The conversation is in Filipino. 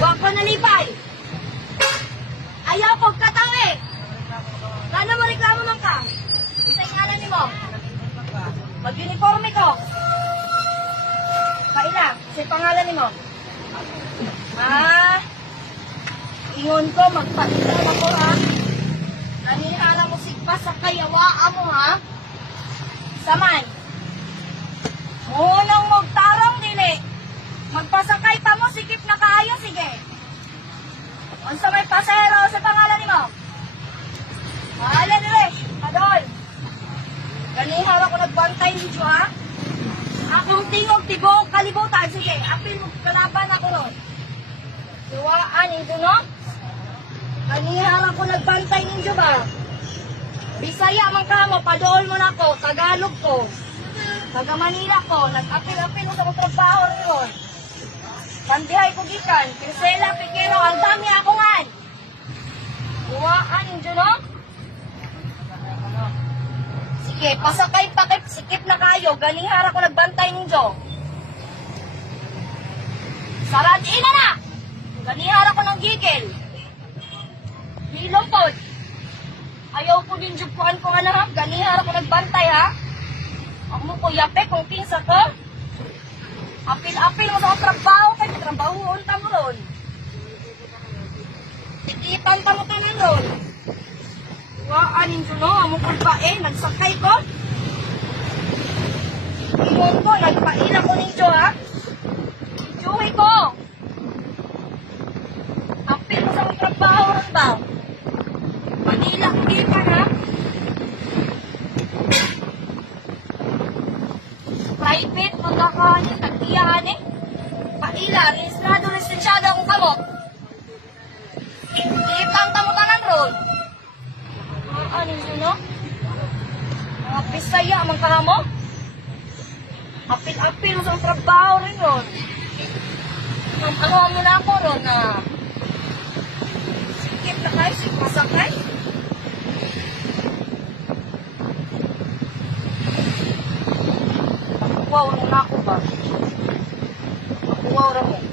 Huwag ko nalipay. Ayaw ko katawi. Gano'n mo reklamo man ka? Isa'y ngalan ni mo. Mag-uniforme ko. Kaila, isa'y pangalan ni mo. Ingon ko, magpalitan ako ha. Nanihala mo sigpa sa kayawaan mo ha. Saman. Munang magtarong dili. Magpasakay pa mo, sikip na kaayo, sige. Unsa may pasahero sa pangalan ni mo? Mahalan nila eh, Adol. Ganihara ko nagbantay ni Jo ha. Akong tingog, tibok, kalibutan, sige. Apil mo, kalaban ako ron. Siwaan, ito no? Ganihara ko nagbantay ni Jo ba? Bisaya man ka mo, padool mo na ko, Tagalog ko. Taga Manila ko, nag-apil-apil mo sa kong trabaho ron. Pandihay ko gikan, Pinsela, Pikero, ang dami ako nga. Buwaan yung no? Sige, pasakay pakip, sikip na kayo, ganihara ko nagbantay ninyo. Saradin na! Ganihara ko ng gigil. Hilong po. Ayaw ko din jupuan ko nga na ha, ganihara ko nagbantay ha. Ang mo ko yape kung pinsa ko. Apil-apil mo sa trabaho kay trabahoon ta mo ron. Tikitan ta mo tanan ron. Waanin ko no, among kulpae, nagsakay ko. Ingon ko, nagpaila ko ninyo ha. Ijuwi ko. Apil mo sa trabaho ron ba? Manila ko gikan ha. Private, magkakahanin, tagtiyahanin. Paila, resensyado akong kamo. Ikang tamutanan ron. Ano yun, no? Mga Bisaya, mga kamo. Apil-apil sa trabaho rin ron. Ano mo na ako ron na sikip na kayo, sikip masakay. Wow, ano na ako ba? Wow, ramo.